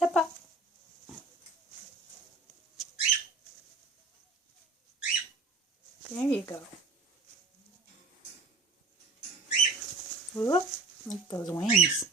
Step up. There you go. Whoop, like those wings.